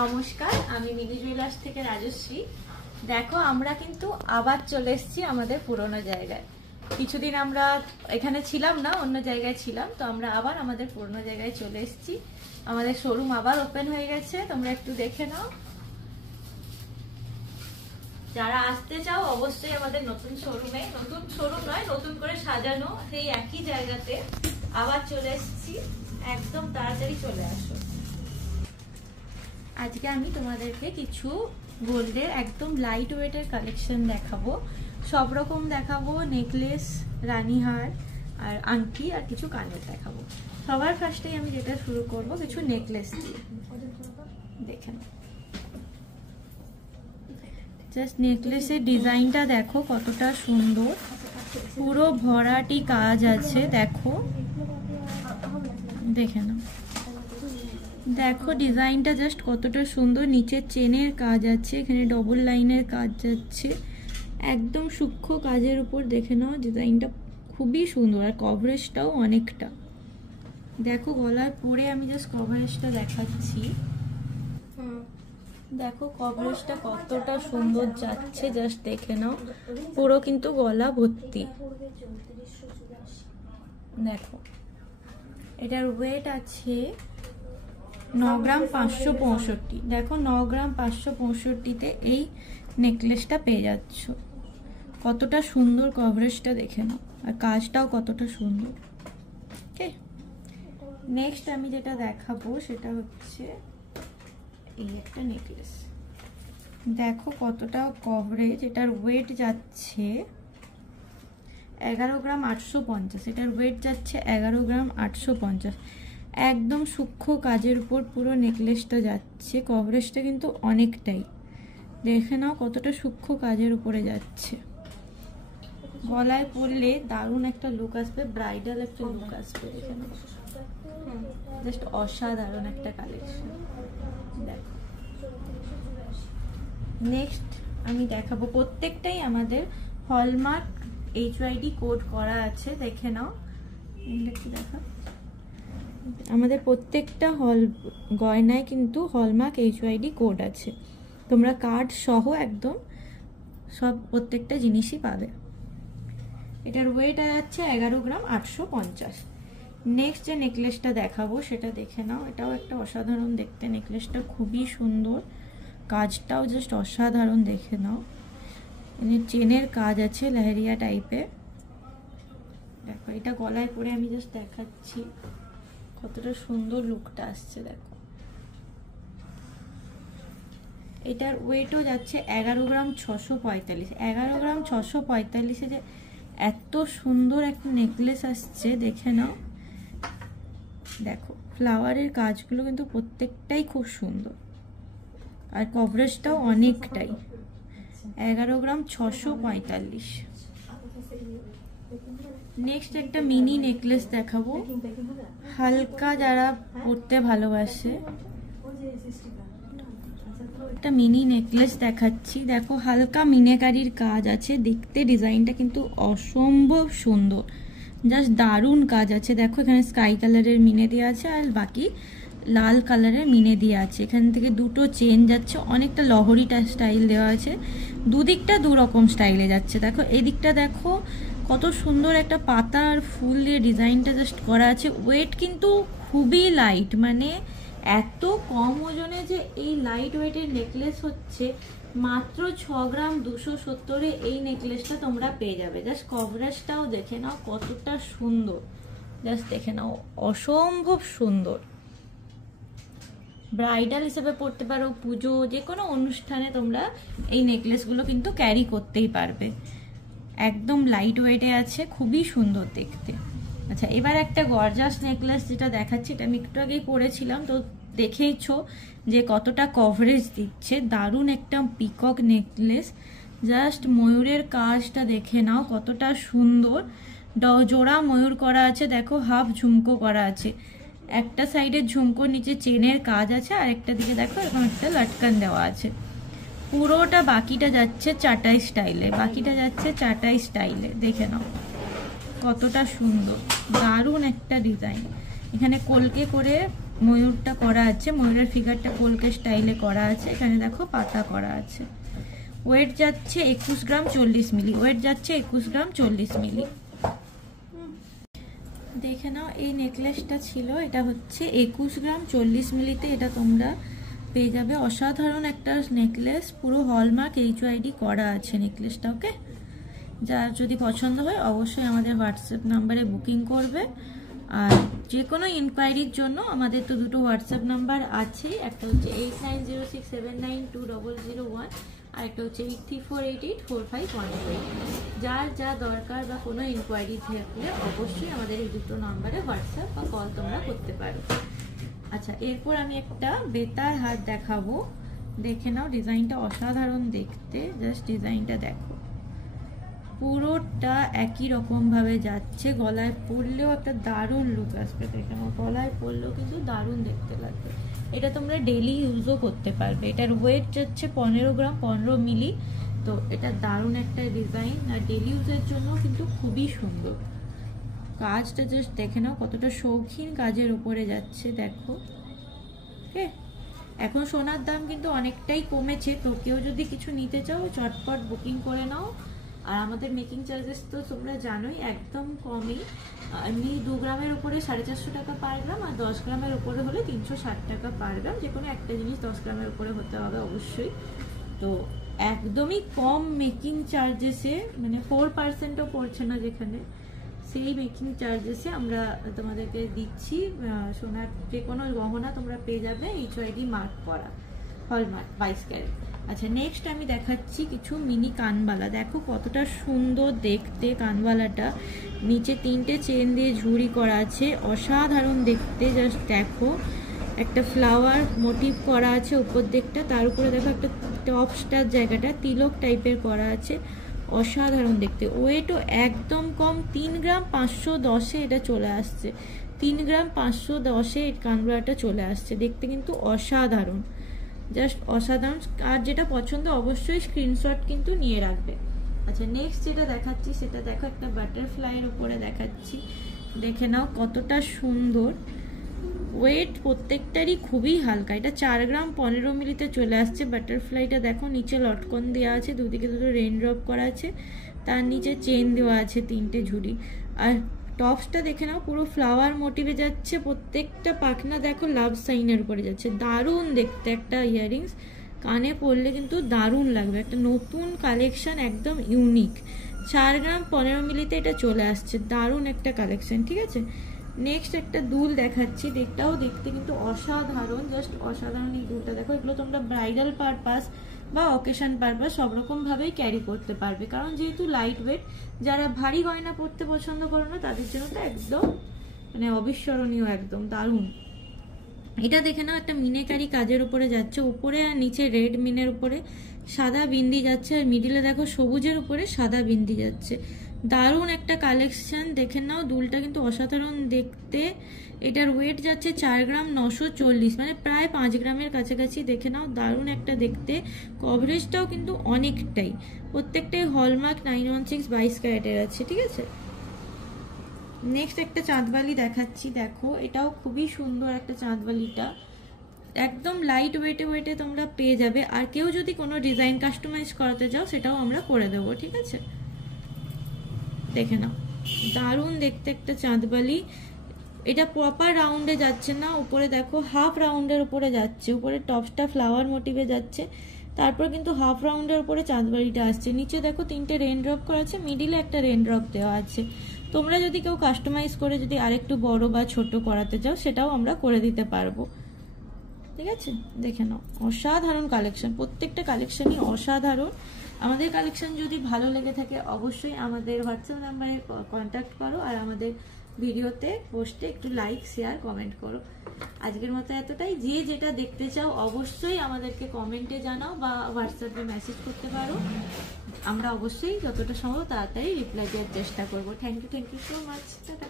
নমস্কার, আমি মিলি জুয়েলার্স থেকে রাজশ্রী। দেখো, আমরা কিন্তু আবার চলে এসেছি আমাদের পুরোনো জায়গায়। কিছুদিন আমরা এখানে ছিলাম না, অন্য জায়গায় ছিলাম, তো আমরা আবার আমাদের পুরোনো জায়গায় চলে এসেছি। আমাদের শোরুম আবার ওপেন হয়ে গেছে, তোমরা একটু দেখে নাও। যারা আসতে চাও অবশ্যই আমাদের নতুন শোরুমে, নতুন শোরুম নয়, নতুন করে সাজানো সেই একই জায়গাতে আবার চলে এসেছি। একদম তাড়াতাড়ি চলে আসো। আজকে আমি তোমাদেরকে কিছু গোল্ডের একদম লাইট ওয়েটের কালেকশন দেখাবো। সব রকম দেখাবো, নেকলেস, রানীহার আর আংটি আর কিছু কানের দেখাবো। সবার ফার্স্টেই আমি যেটা শুরু করব কিছু নেকলেস দিয়ে। দেখেন, জাস্ট নেকলেসের ডিজাইনটা দেখো কতটা সুন্দর, পুরো ভরাটি কাজ আছে। দেখো, দেখে নাও, দেখো ডিজাইনটা জাস্ট কতটা সুন্দর। নিচের চেনের কাজ আছে, এখানে ডবল লাইনের কাজ যাচ্ছে, একদম সূক্ষ্ম কাজের উপর। দেখে নাও, ডিজাইনটা খুবই সুন্দর আর কভারেজটাও অনেকটা। দেখো গলায় পরে আমি জাস্ট কভারেজটা দেখাচ্ছি। দেখো কভারেজটা কতটা সুন্দর যাচ্ছে, জাস্ট দেখে নাও, পুরো কিন্তু গলা ভর্তি। দেখো, এটার ওয়েট আছে 9 গ্রাম 565। দেখো 9 গ্রাম 565-তে এই নেকলেসটা পেয়ে যাচ্ছ। কতটা সুন্দর কভারেজটা দেখে নাও, আর কাজটাও কতটা সুন্দর। ওকে, নেক্সট আমি যেটা দেখাবো সেটা হচ্ছে এই একটা নেকলেস। দেখো কতটা কভারেজ, এটার ওয়েট যাচ্ছে 11 গ্রাম 850। এটার ওয়েট যাচ্ছে 11 গ্রাম 850। একদম সূক্ষ্ম কাজের উপর পুরো নেকলেসটা যাচ্ছে। কভারেজটা কিন্তু অনেকটাই, দেখে নাও কতটা সূক্ষ্ম কাজের উপরে যাচ্ছে। গলায় পরলে দারুণ একটা লুক আসবে, ব্রাইডাল একটা লুক আসবে। দেখে নাও, জাস্ট অসাধারণ একটা কালেকশন। দেখো, নেক্সট আমি দেখাবো, প্রত্যেকটাই আমাদের হলমার্ক HYD কোড করা আছে। দেখে নাও, একটু দেখা, আমাদের প্রত্যেকটা গয়নায় কিন্তু হলমার্ক HYD কোড আছে। তোমরা কার্ড সহ একদম সব প্রত্যেকটা জিনিসই পাবে। এটার ওয়েট আছে 11 গ্রাম 850। নেক্সট যে নেকলেসটা দেখাবো সেটা দেখে নাও। এটাও একটা অসাধারণ দেখতে, নেকলেসটা খুবই সুন্দর, কাজটাও জাস্ট অসাধারণ। দেখে নাও, চেনের কাজ আছে লেহেরিয়া টাইপের। দেখো, এটা গলায় পরে আমি জাস্ট দেখাচ্ছি কতটা সুন্দর লুকটা আসছে। দেখো, এটার ওয়েটও যাচ্ছে 11 গ্রাম 645। 11 গ্রাম 645-এ যে এত সুন্দর একটা নেকলেস আসছে, দেখে নাও। দেখো, ফ্লাওয়ারের কাজগুলো কিন্তু প্রত্যেকটাই খুব সুন্দর, আর কভারেজটাও অনেকটাই। 11 গ্রাম 645। নেক্সট একটা মিনি নেকলেস দেখাবো, হালকা যারা পরতে ভালোবাসে একটা মিনি নেকলেস দেখাচ্ছি। দেখো, হালকা মিনাকারির কাজ আছে, দেখতে ডিজাইনটা কিন্তু অসম্ভব সুন্দর, জাস্ট দারুণ কাজ আছে। দেখো, এখানে স্কাই কালারের মিনে দেওয়া আছে আর বাকি লাল কালারের মিনে দেওয়া আছে। এখান থেকে দুটো চেন যাচ্ছে, অনেকটা লহরিটা স্টাইল দেওয়া আছে, দুদিকটা দু রকম স্টাইলে যাচ্ছে। দেখো, এই দিকটা দেখো কত সুন্দর একটা পাতা আর ফুল দিয়ে ডিজাইনটা জাস্ট করা আছে। ওয়েট কিন্তু খুবই লাইট, মানে এত কম ওজনে যে এই লাইট ওয়েটের নেকলেস হচ্ছে। মাত্র 6 গ্রাম 270-এ এই নেকলেসটা তোমরা পেয়ে যাবে। জাস্ট কভারেজটাও দেখে নাও কতটা সুন্দর, জাস্ট দেখে নাও, অসম্ভব সুন্দর। ব্রাইডাল হিসেবে পড়তে পারো, পুজো, যে কোনো অনুষ্ঠানে তোমরা এই নেকলেসগুলো কিন্তু ক্যারি করতেই পারবে। একদম লাইট ওয়েটে আছে, খুবই সুন্দর দেখতে। আচ্ছা, এবার একটা গর্জাস নেকলেস যেটা দেখাচ্ছি, এটা আমি একটু আগেই পরেছিলাম, তো দেখেইছো যে কতটা কভারেজ দিচ্ছে। দারুণ একটা পিকক নেকলেস, জাস্ট ময়ূরের কাজটা দেখে নাও কতটা সুন্দর। জোড়া ময়ূর করা আছে, দেখো হাফ ঝুমকো করা আছে। একটা সাইডে ঝুমকোর নিচে চেনের কাজ আছে, আর একটা দিকে দেখো এরকম একটা লটকান দেওয়া আছে। পুরোটা বাকিটা যাচ্ছে চাটাই স্টাইলে, বাকিটা যাচ্ছে চাটাই স্টাইলে। দেখে নাও কতটা সুন্দর, দারুণ একটা ডিজাইন। এখানে কলকে করে ময়ূরটা করা আছে, ময়ূরের ফিগারটা কলকে স্টাইলে করা আছে। এখানে দেখো পাতা করা আছে। ওয়েট যাচ্ছে 21 গ্রাম 40 মিলি, ওয়েট যাচ্ছে 21 গ্রাম 40 মিলি। দেখে নাও এই নেকলেসটা ছিল, এটা হচ্ছে 21 গ্রাম 40 মিলিতে। এটা তোমরা পেয়ে যাবে। অসাধারণ একটা নেকলেস, পুরো হলমার্ক HYD করা আছে নেকলেসটা। ওকে, যার যদি পছন্দ হয় অবশ্যই আমাদের হোয়াটসঅ্যাপ নাম্বারে বুকিং করবে। আর যে কোনো ইনকোয়ারির জন্য আমাদের তো দুটো হোয়াটসঅ্যাপ নাম্বার আছে, একটা হচ্ছে 8906792001 আর একটা হচ্ছে 83488451. যার যা দরকার বা কোনো ইনকোয়ারি থাকলে অবশ্যই আমাদের এই দুটো নাম্বারে হোয়াটসঅ্যাপ বা কল তোমরা করতে পারো। আচ্ছা, এরপর আমি একটা বেতার হার দেখাবো। দেখে নাও, ডিজাইনটা অসাধারণ দেখতে। জাস্ট ডিজাইনটা দেখো, পুরোটা একই রকম ভাবে যাচ্ছে। গলায় পরলেও একটা দারুণ লুক আসবে। দেখে নাও, গলায় পরলেও কিন্তু দারুণ দেখতে লাগবে। এটা তোমরা ডেলি ইউজও করতে পারবে। এটার ওয়েট যাচ্ছে 15 গ্রাম 15 মিলি। তো এটা দারুণ একটা ডিজাইন, আর ডেলি ইউজের জন্য কিন্তু খুবই সুন্দর। কাজটা জাস্ট দেখে নাও কতটা শৌখিন কাজের উপরে যাচ্ছে, দেখো। ওকে, এখন সোনার দাম কিন্তু অনেকটাই কমেছে, তো কেউ যদি কিছু নিতে চাও চটপট বুকিং করে নাও। আর আমাদের মেকিং চার্জেস তো তোমরা জানোই একদম কমই। এমনি 2 গ্রামের উপরে 450 টাকা পার গ্রাম, আর 10 গ্রামের উপরে হলে 360 টাকা পার গ্রাম। যে কোনো একটা জিনিস 10 গ্রামের উপরে হতে হবে অবশ্যই। তো একদমই কম মেকিং চার্জেসে, মানে 4%ও পড়ছে না যেখানে, সেই মেকিং চার্জেসে আমরা তোমাদেরকে দিচ্ছি। সোনার যে কোনো গহনা তোমরা পেয়ে যাবে HYD মার্ক করা, হলমার্ক 22 ক্যারেট। আচ্ছা, নেক্সট আমি দেখাচ্ছি কিছু মিনি কানবালা। দেখো কতটা সুন্দর দেখতে কানবালাটা। নিচে 3টে চেন দিয়ে ঝুড়ি করা আছে, অসাধারণ দেখতে। জাস্ট দেখো, একটা ফ্লাওয়ার মোটিভ করা আছে উপর দিকটা, তার উপরে দেখো একটা টপ স্টার জায়গাটা তিলক টাইপের করা আছে, অসাধারণ দেখতে। ওয়েটও একদম কম, 3 গ্রাম 510-এ এটা চলে আসছে। 3 গ্রাম 510-এ এই কানবালাটা চলে আসছে। দেখতে কিন্তু অসাধারণ, জাস্ট অসাধারণ। আর যেটা পছন্দ অবশ্যই স্ক্রিনশট কিন্তু নিয়ে রাখবে। আচ্ছা, নেক্সট যেটা দেখাচ্ছি সেটা দেখো, একটা বাটারফ্লাইয়ের উপরে দেখাচ্ছি। দেখে নাও কতটা সুন্দর। ওয়েট প্রত্যেকটারই খুবই হালকা। এটা 4 গ্রাম 15 মিলিতে চলে আসছে। বাটারফ্লাইটা দেখো, নিচে লটকন দেওয়া আছে, দুদিকে দুটো রেন ড্রপ করা আছে, তার নিচে চেন দেওয়া আছে 3টে ঝুড়ি। আর টপসটা দেখে নাও, পুরো ফ্লাওয়ার মোটিভে যাচ্ছে। প্রত্যেকটা পাখনা দেখো লাভ সাইনের উপরে যাচ্ছে। দারুণ দেখতে একটা ইয়াররিংস, কানে পরলে কিন্তু দারুণ লাগবে। একটা নতুন কালেকশন, একদম ইউনিক। 4 গ্রাম 15 মিলিতে এটা চলে আসছে। দারুণ একটা কালেকশন, ঠিক আছে। নেক্সট একটা দুল দেখাচ্ছি। এটাও দেখতে কিন্তু অসাধারণ, জাস্ট অসাধারণ। এই দুলটা দেখো, এগুলো তোমরা ব্রাইডাল পারপাস বা অকেশন পারপাস সব রকম ভাবেই ক্যারি করতে পারবে, কারণ যেহেতু লাইট ওয়েট। যারা ভারী গয়না পরতে পছন্দ করো না তাদের জন্য তো একদম মানে অবিস্মরণীয়, একদম দারুণ। এটা দেখে নাও, একটা মিনেকারি কাজের উপরে যাচ্ছে। উপরে আর নিচে রেড মিনের উপরে সাদা বিন্দি যাচ্ছে, আর মিডিলে দেখো সবুজের উপরে সাদা বিন্দি যাচ্ছে। দারুণ একটা কালেকশন। দেখে নাও, দুলটা কিন্তু অসাধারণ দেখতে। এটার ওয়েট যাচ্ছে 4 গ্রাম 940, মানে প্রায় 5 গ্রামের কাছাকাছি। দেখে নাও, দারুণ একটা দেখতে। কভারেজটাও কিন্তু অনেকটাই। প্রত্যেকটাই হলমার্ক 916 22 ক্যারেটের আছে, ঠিক আছে। নেক্সট একটা চাঁদবালি দেখাচ্ছি। দেখো, এটাও খুবই সুন্দর একটা চাঁদবালিটা, একদম লাইট ওয়েটে তোমরা পেয়ে যাবে। আর কেউ যদি কোনো ডিজাইন কাস্টমাইজ করাতে চাও সেটাও আমরা করে দেবো, ঠিক আছে। দেখে নাও, দারুণ দেখতে একটা চাঁদবালি। এটা প্রপার রাউন্ডে যাচ্ছে না, উপরে দেখো হাফ রাউন্ডের উপরে যাচ্ছে। উপরে টপসটা ফ্লাওয়ার মোটিভে যাচ্ছে, তারপর কিন্তু হাফ রাউন্ডের উপরে চাঁদবালিটা আসছে। নিচে দেখো 3টে রেন ড্রপ করা আছে, মিডিলে একটা রেন ড্রপ দেওয়া আছে। তোমরা যদি কেউ কাস্টমাইজ করে যদি আরেকটু বড় বা ছোট করাতে চাও সেটাও আমরা করে দিতে পারবো, ঠিক আছে। দেখে নাও, অসাধারণ কালেকশন, প্রত্যেকটা কালেকশনই অসাধারণ। আমাদের কালেকশন যদি ভালো লেগে থাকে অবশ্যই আমাদের হোয়াটসঅ্যাপ নাম্বারে কন্ট্যাক্ট করো, আর আমাদের ভিডিওতে পোস্টে একটু লাইক শেয়ার কমেন্ট করো। আজকের মতো এতটাই। যে যেটা দেখতে চাও অবশ্যই আমাদেরকে কমেন্টে জানাও বা হোয়াটসঅ্যাপে মেসেজ করতে পারো। আমরা অবশ্যই যতটা সম্ভব তাড়াতাড়ি রিপ্লাই দেওয়ার চেষ্টা করবো। Thank you so much. Tata.